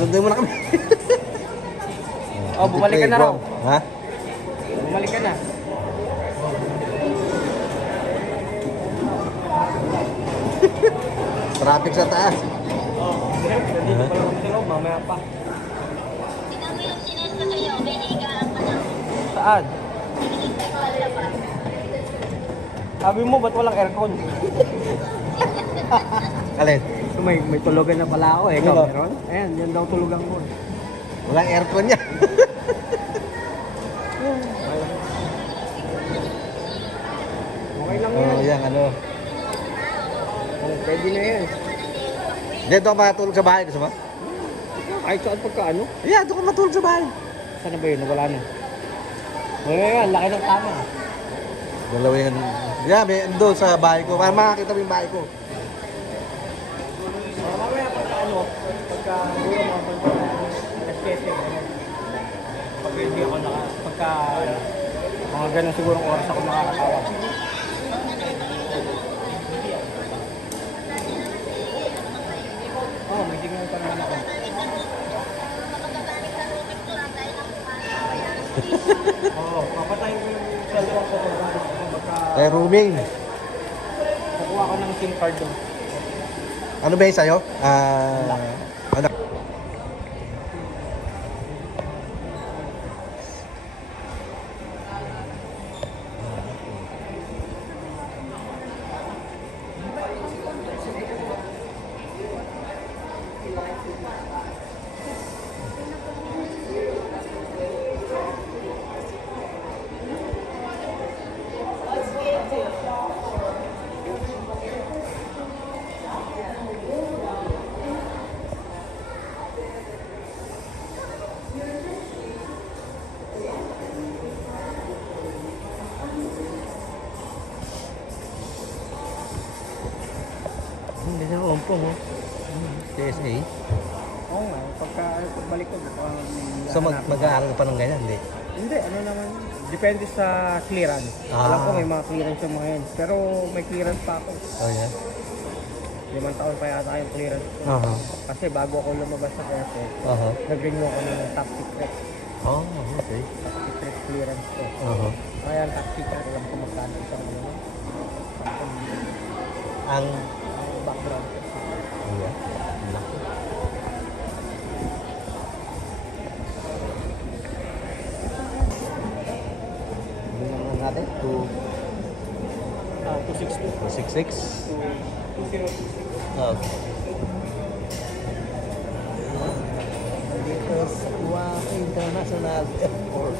Sunduin mo na kami. Oh, bumalik ka na raw. Ha? Bumalik ka na. Traffic sa taas. Oh, hindi pa lang kami sa loob, mamaya pa. Saan? Sabi mo, ba't walang aircon? Alin? So, may tulugan na pala ako eh. Ikaw Ano? meron? Ayan, yan daw tulugan ko. Walang aircon niya. Okay lang yan. Oh, yan ano. Oh, pwede na yan. Hindi, doon ka matulog sa bahay. Gusto mo? Kahit saan pagka ano. Yeah, doon ka matulog sa bahay. Saan na ba yun? Wala na. Ngayon, laki ng kama. Dalawa yan. Yeah, may doon sa bahay ko. Para makakita mo yung bahay ko. Mamaya pagka ano, pagka siguro mga pagka nag-testing, pag hindi ako pagka mga ganun sigurong oras ako nakakatawag. Oh, may signal pa naman ako. Oo, papatayin ko yung cellphone ko pagka Rooming. kukuha ko ng SIM card doon. Ano ba yung sa'yo? Ano? Hindi na umpong, oh. TSA. Oo nga, pagbalik ko, So mag-aaral ka pa ng ganyan, hindi? Hindi, ano naman, depende sa clearance. Alam ko may mga clearance yung mga yan. Pero may clearance pa ako. Oh, yeah. 5 taon pa yata yung clearance ko. Kasi bago ako lumabas sa airport, nag-renew ako ng top secret. Oh, okay. Top secret clearance ko. Kaya ang top secret, alam ko magkano isang ano. Ang Background. oh, yeah. Naku. Ano naman natin? 266. 266? 2066. Okay. Dito sa Guam International Airport.